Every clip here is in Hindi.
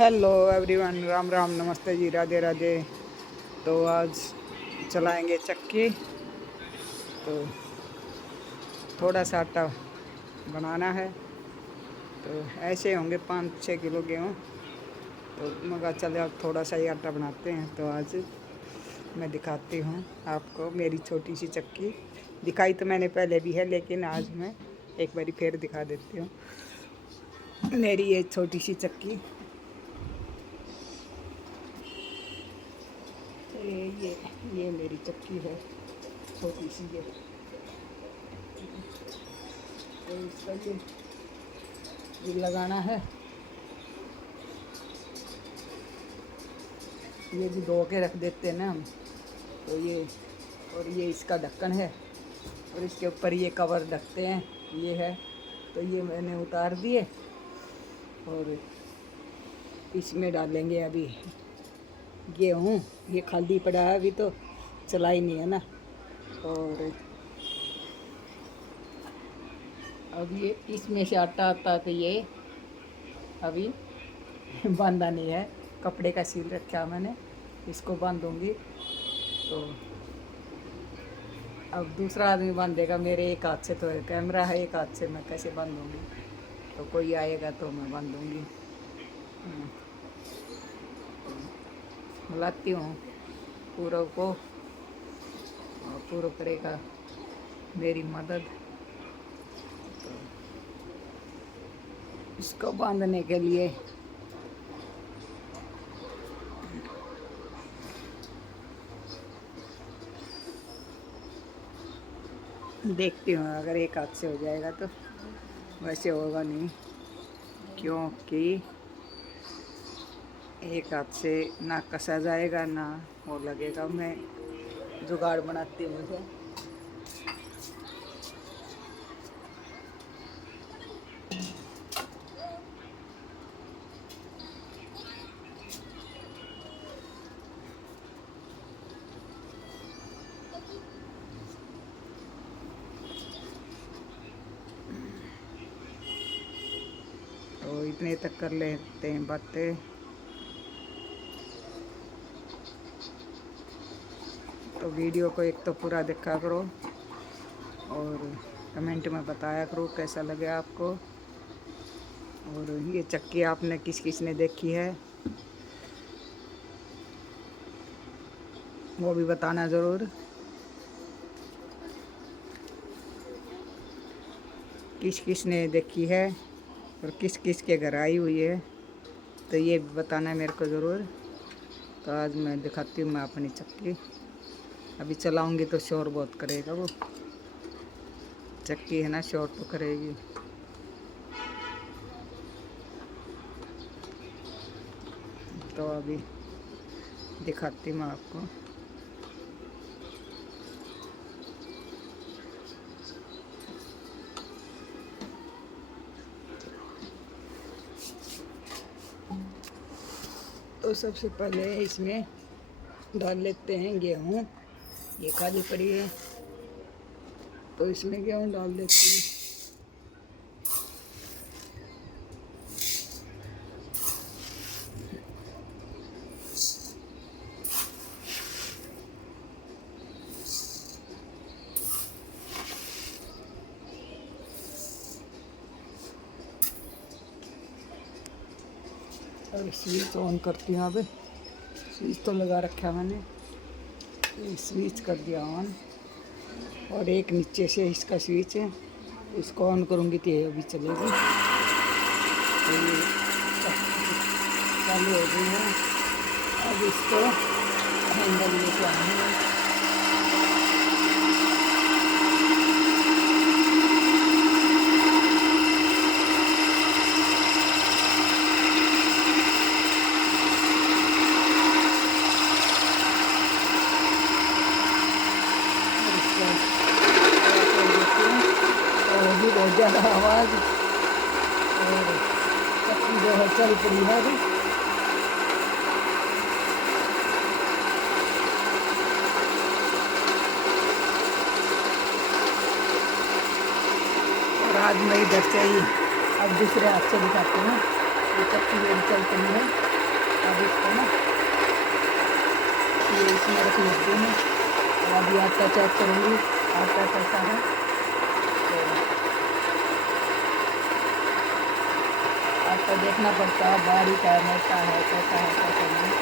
हेलो एवरीवन, राम राम, नमस्ते जी, राधे राधे। तो आज चलाएंगे चक्की। तो थोड़ा सा आटा बनाना है। तो ऐसे होंगे 5-6 किलो गेहूँ। तो मगर चले अब थोड़ा सा ही आटा बनाते हैं। तो आज मैं दिखाती हूँ आपको मेरी छोटी सी चक्की। दिखाई तो मैंने पहले भी है, लेकिन आज मैं एक बारी फिर दिखा देती हूँ मेरी ये छोटी सी चक्की। ये मेरी चक्की है, छोटी सी है। तो इसका ये लगाना है। ये भी धो के रख देते हैं ना हम। तो ये और ये इसका ढक्कन है, और इसके ऊपर ये कवर ढकते हैं, ये है। तो ये मैंने उतार दिए और इसमें डालेंगे अभी गेहूँ। ये खाली पड़ा है, अभी तो चला ही नहीं है ना। और अब ये इसमें से आटा आता, तो ये अभी बांधा नहीं है, कपड़े का सील रखा मैंने, इसको बांधूंगी। तो अब दूसरा आदमी बांधेगा, मेरे एक हाथ से तो कैमरा है, एक हाथ से मैं कैसे बांधूंगी। तो कोई आएगा तो मैं बांधूंगी। बुलाती हूँ पूरव को, और पूरव करेगा मेरी मदद। तो इसको बांधने के लिए देखती हूँ, अगर एक हाथ से हो जाएगा तो। वैसे होगा नहीं, क्योंकि एक हाथ से ना कसा जाएगा ना वो लगेगा। मैं जुगाड़ बनाती हूँ मुझे। तो इतने तक कर लेते हैं बातें। तो वीडियो को एक तो पूरा देखा करो, और कमेंट में बताया करो कैसा लगे आपको। और ये चक्की आपने किस किस ने देखी है वो भी बताना ज़रूर। किस किस ने देखी है और किस किस के घर आई हुई है, तो ये भी बताना मेरे को ज़रूर। तो आज मैं दिखाती हूँ मैं अपनी चक्की। अभी चलाऊंगी तो शोर बहुत करेगा, वो चक्की है ना, शोर तो करेगी। तो अभी दिखाती हूँ आपको। तो सबसे पहले इसमें डाल लेते हैं गेहूँ। ये खाली पड़ी है, तो इसमें गेहूँ डाल देते हैं। और स्विच ऑन करती हूँ। अब स्विच तो लगा रखा है मैंने, ये स्विच कर दिया ऑन। और एक नीचे से इसका स्विच है, इसको ऑन करूँगी तो ये अभी चलेगी। तो ये चालू हो गई है। अब इसको हैंडल लेके आएंगे। भी बहुत ज़्यादा आवाज़, और चक्की जो है चल पड़ी है अभी। और आज मैं इधर से ही अब दूसरे हाथ से दिखाती हूँ। ये चक्की मेरी चल पड़ी है। अब इसको ना ये इसमें रख लेती हूँ। और अभी आटा चेक करूँगी आटा कैसा है। तो आटा देखना पड़ता है, बारीक है, मोटा है, कैसा नहीं।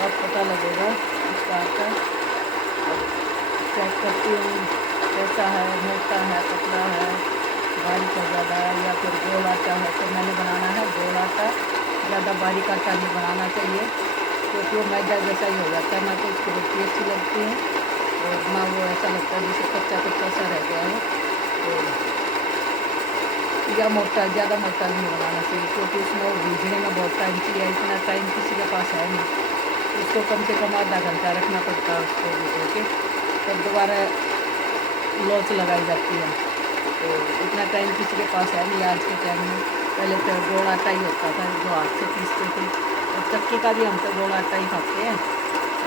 अब पता लगेगा इसका आटा। अब चेक करती हूँ कैसा है, मोटा है, पतला है, बारीक है ज़्यादा, या फिर गोल आटा है। तो मैंने बनाना है गोल आटा, ज़्यादा बारीक आटा नहीं बनाना चाहिए क्योंकि वो मैदा जैसा ही हो जाता है। ना तो उसकी रोटी अच्छी लगती है और ना वो ऐसा लगता है जैसे कच्चा कच्चा सा रह गया है। तो या मोटा, ज़्यादा मोटा नहीं बनाना चाहिए क्योंकि उसमें वो भीजने में बहुत टाइम चाहिए। इतना टाइम किसी के पास है नहीं। उसको कम से कम आधा घंटा रखना पड़ता है उसको भिगो के, तब दोबारा लोच लगाई जाती है। तो इतना टाइम किसी के पास है नहीं आज के टाइम में। पहले तो गोल आटा ही होता था जो हाथ से पीसते थे, और चक्की का भी हम तो गोल आटा ही खाते हैं।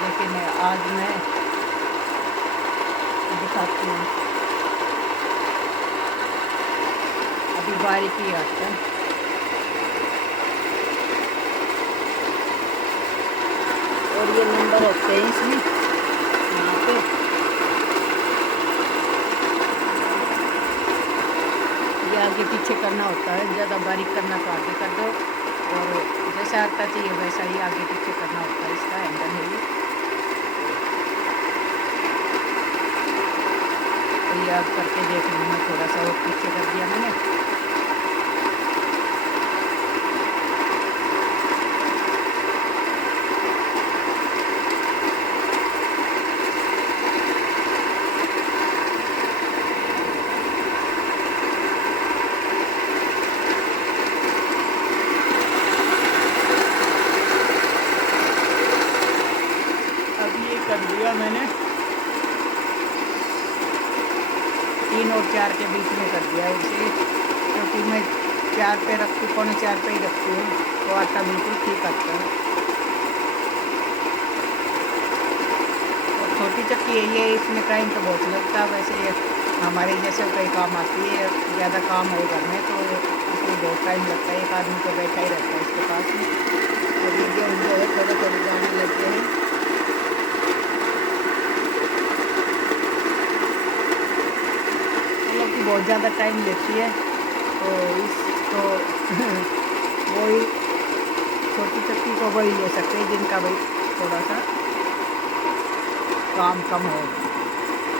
लेकिन आज मैं दिखाती हूँ, अभी बारीक ही आटा है। और ये नंबर होते हैं इसमें, यहाँ पे ये आगे पीछे करना होता है। ज़्यादा बारीक करना तो आगे कर दो, और जैसा आटा चाहिए वैसा ही आगे पीछे करना होता है। इसका हैंडल है ये। तो ये आप करके देख लूँगा, थोड़ा सा और पीछे कर दिया मैंने। कर दिया मैंने 3 और 4 के बीच में कर दिया इसे, क्योंकि मैं 4 पे रखती, 3:45 पे ही रखती हूँ, तो आटा बिल्कुल ठीक आता है। और छोटी चक्की यही है, इसमें टाइम तो बहुत लगता है। वैसे ये हमारे जैसे कई काम आती है, ज़्यादा काम हो घर में तो इसमें बहुत टाइम लगता है। एक आदमी तो बैठा ही रहता है इसके पास में। और ये जो है थोड़े थोड़े जाने लगते हैं। बहुत ज़्यादा टाइम लेती है, तो इसको वही छोटी चक्की को वही ले सकते हैं जिनका भाई थोड़ा सा काम कम हो।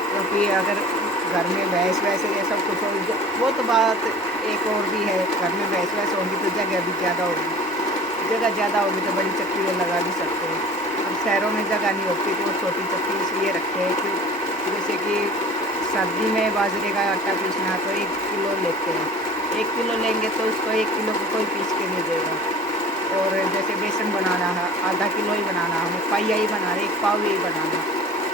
क्योंकि अगर घर में भैंस वैसे ये सब कुछ हो, वो तो बात एक और भी है। घर में भैंस वैसे होंगी तो जगह भी ज़्यादा होगी, जगह ज़्यादा होगी तो बड़ी चक्की वो लगा भी सकते हैं। अब शहरों में जगह नहीं होती तो वो छोटी चक्की इसलिए रखते हैं कि जैसे कि सर्दी में बाजरे का आटा पीसना तो 1 किलो लेते हैं। 1 किलो लेंगे तो उसको 1 किलो को कोई पीस के नहीं देगा। और जैसे बेसन बनाना है, आधा किलो ही बनाना, हमें पाइया ही बना रहे, 1 पाव ही बनाना,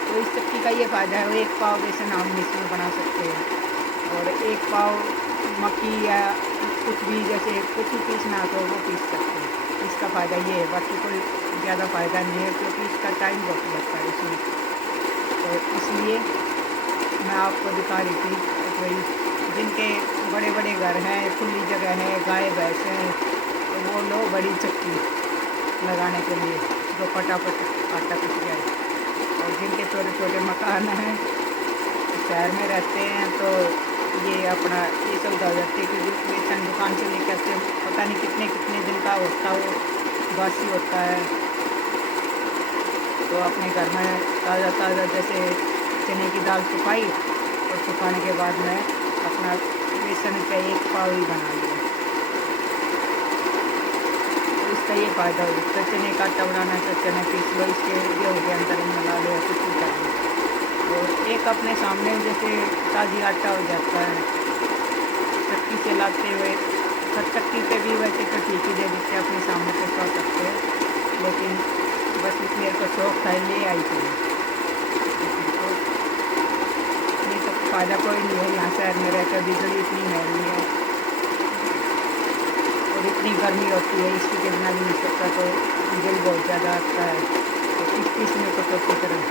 तो इस चक्की का ये फ़ायदा है, वो 1 पाव बेसन हम इसमें बना सकते हैं। और 1 पाव मक्की या कुछ भी, जैसे कुछ भी पीसना तो वो पीस सकते हैं। इसका फ़ायदा ये है, बाकी कोई ज़्यादा फ़ायदा नहीं है क्योंकि इसका टाइम बहुत लगता है इसमें। तो इसलिए मैं आपको दिखा रही थी कोई जिनके बड़े बड़े घर हैं, खुली जगह है, गाय भैंस हैं, तो वो लोग बड़ी चक्की लगाने के लिए जो फटाफट आटा पिस जाए। और जिनके छोटे छोटे मकान हैं, शहर में रहते हैं, तो ये अपना ये सुविधा हो जाती है कि बेसन दुकान से लेकर आते, पता नहीं कितने कितने दिन का होता, वो बासी होता है। तो अपने घर में ताज़ा ताज़ा जैसे चने की दाल सुखाई, और सुखाने के बाद में अपना बेसन का 1 पाव ही बना लिया। तो इसका ये फ़ायदा हो जाता है। चने का आटा बनाना है तो चने पीस लो, इसके गेहूँ के अंदर मिला लो या कुछ भी कर लो। और एक अपने सामने जैसे ताज़ी आटा हो जाता है, चक्की से लाते हुए। हर चक्की पे भी वैसे तो ठीक ही दे देते हैं, अपने सामने पे खा सकते हैं, लेकिन बस मेरे को शौक था, ले आई थी। ये सब फ़ायदा कोई नहीं है, यहाँ शहर में रहकर बिजली इतनी महंगी है। और इतनी गर्मी होती है, इसी के बिना भी नहीं सकता, तो दिल बहुत ज़्यादा आता है। तो किस में तो की तरह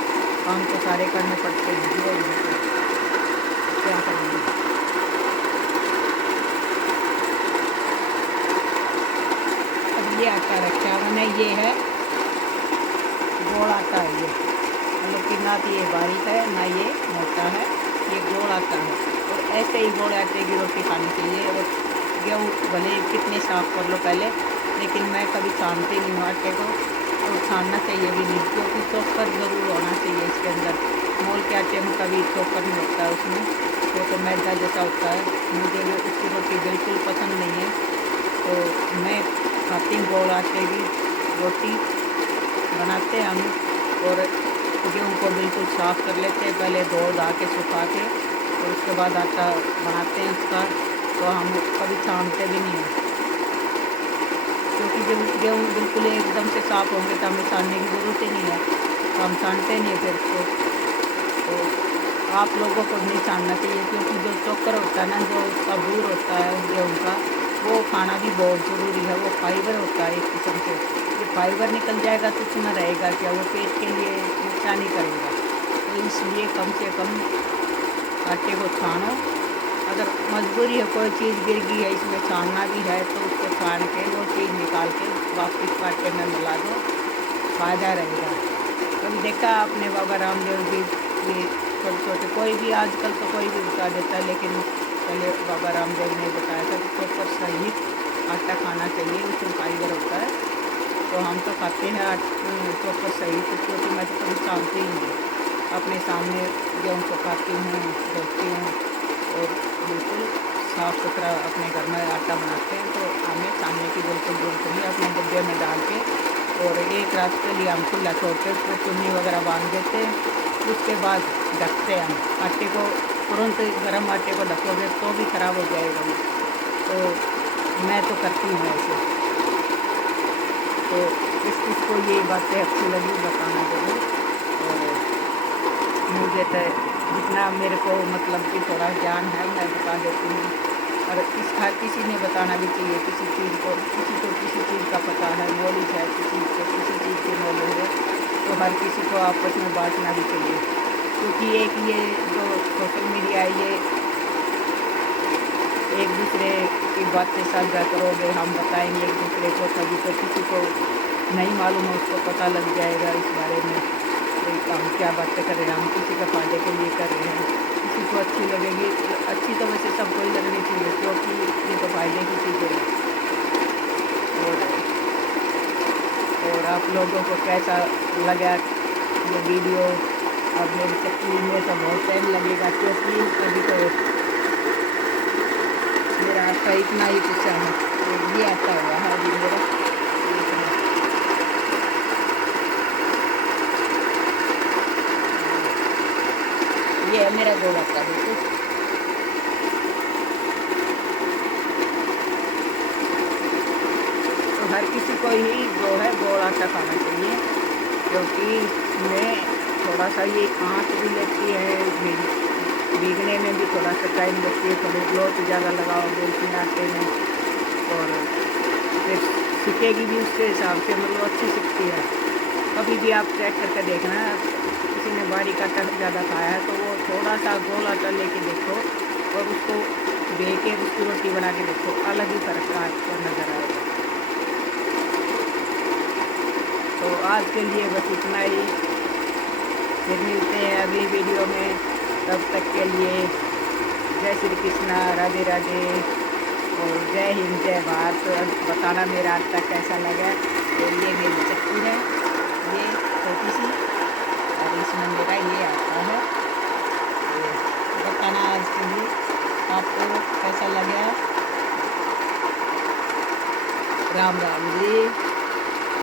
काम तो सारे करने पड़ते हैं, क्या करेंगे। अब ये आटा रखा है मैंने, ये है गोल आटा है ये, मतलब कि ना तो ये बारीक है ना ये मोटा है, ये गोल आटा है। और ऐसे ही गोल आटे की रोटी खानी चाहिए। और गेहूँ भले कितने साफ़ कर लो पहले, लेकिन मैं कभी छानती नहीं हूँ आटे को, और छानना चाहिए भी नहीं, क्योंकि चोकर ज़रूर होना चाहिए इसके अंदर। मोल के आटे में कभी चोकर नहीं होता है उसमें, तो मैदा जैसा होता है। मुझे उसकी रोटी बिल्कुल पसंद नहीं है, तो मैं खाती हूँ गोल आटे की रोटी। बनाते हैं हम, और गेहूँ को बिल्कुल साफ़ कर लेते हैं, पहले धो धा के सुखा के, और उसके बाद आटा बनाते हैं उसका। तो हम कभी छानते भी नहीं हैं, क्योंकि जब गेहूँ बिल्कुल एकदम से साफ़ होंगे तो हमें छानने की ज़रूरत ही नहीं है, तो हम छानते नहीं फिर उसको। तो आप लोगों को नहीं छानना चाहिए, क्योंकि जो चोकर होता है ना, जो उसका बूर होता है गेहूँ का, वो खाना भी बहुत ज़रूरी है। वो फाइबर होता है एक किस्म से, ये फाइबर निकल जाएगा तो उसमें रहेगा क्या, वो पेट के लिए नुकसान ही करेगा। तो इसलिए कम से कम आटे को छानो। अगर मजबूरी है, कोई चीज़ गिर गई है, इसमें छानना भी है, तो उसको छान के वो चीज़ निकाल के वापस आटे में मिला दो, फ़ायदा रहेगा। कभी देखा आपने बाबा रामदेव जी, ये छोटे छोटे कोई भी आजकल तो कोई भी बता देता है, लेकिन पहले बाबा रामदेव ने बताया था कि चोकर सहित आटा खाना चाहिए, उसमें फाइबर होता है। तो हम तो खाते हैं चोकर सहित, क्योंकि मैं तो कभी छानती ही नहीं, अपने सामने गेहूँ को खाती हूँ, धोती हूँ, और बिल्कुल साफ़ सुथरा अपने घर में आटा बनाते हैं। तो हमें छानने की बिल्कुल ज़रूरत नहीं, अपने डिब्बे में डाल के, और एक रात के लिए हम खुला छोड़ते, उस पर चुन्नी वगैरह बांध देते हैं। उसके बाद ढकते हैं हम आटे को, तुरंत गर्म आटे को ढकोगे तो भी ख़राब हो जाएगा वो। तो मैं तो करती हूँ ऐसे। तो किसको ये बातें अच्छी लगी बताना ज़रूर। और मुझे तो जितना मेरे को मतलब कि थोड़ा ज्ञान है मैं बता देती हूँ, और हर किसी ने बताना भी चाहिए किसी चीज़ को। किसी को किसी चीज़ का पता है, नॉलेज है, किसी को किसी चीज़ की नॉलेज है, तो हर किसी को आपस में बांटना भी चाहिए। क्योंकि एक ये जो सोशल मीडिया है, ये एक दूसरे की बातें साझा करोगे, हम बताएंगे एक दूसरे को, तभी तो किसी को नहीं मालूम है उसको पता लग जाएगा इस बारे में कि हम क्या बातें कर रहे हैं, हम किसी के फ़ायदे के लिए कर रहे हैं। किसी को अच्छी लगेगी, अच्छी तो वैसे सबको ही लगनी चाहिए, क्योंकि ये तो फ़ायदे की चीज़ें हैं। और आप लोगों को कैसा लगा ये वीडियो। अब मेरी चक्की में तो बहुत टाइम लगेगा, क्योंकि अभी तो मेरा आटा इतना ही कुछ है, तो ये आता हुआ है अभी मेरा इतना। ये है मेरा गोल आटा बिल्कुल। तो हर किसी को ही जो है गोल आटा खाना चाहिए, क्योंकि इसमें थोड़ा सा ये आँच भी लेती है, भीगने में भी थोड़ा सा टाइम लगती है, थोड़ी लोट ज़्यादा लगाओगे इसमें आटे में, और फिर सिकेगी भी उसके हिसाब से, मतलब अच्छी सिकती है। कभी भी आप चेक करके देखना, किसी ने बारीक आटा ज़्यादा खाया है तो वो थोड़ा सा गोल आटा लेके देखो, और उसको दे के उसकी रोटी बना के देखो, अलग ही फ़र्क का आपको नज़र आएगा। तो आज के लिए बस इतना ही, फिर मिलते हैं अगली वीडियो में। तब तक के लिए जय श्री कृष्णा, राधे राधे, और जय हिंद, जय भारत। बताना मेरा आटा कैसा लगा। तो ये मेरी चक्की है, ये छोटी सी, और इसमें मेरा ये आता है। तो बताना आज के लिए आपको कैसा लगा। राम राम जी।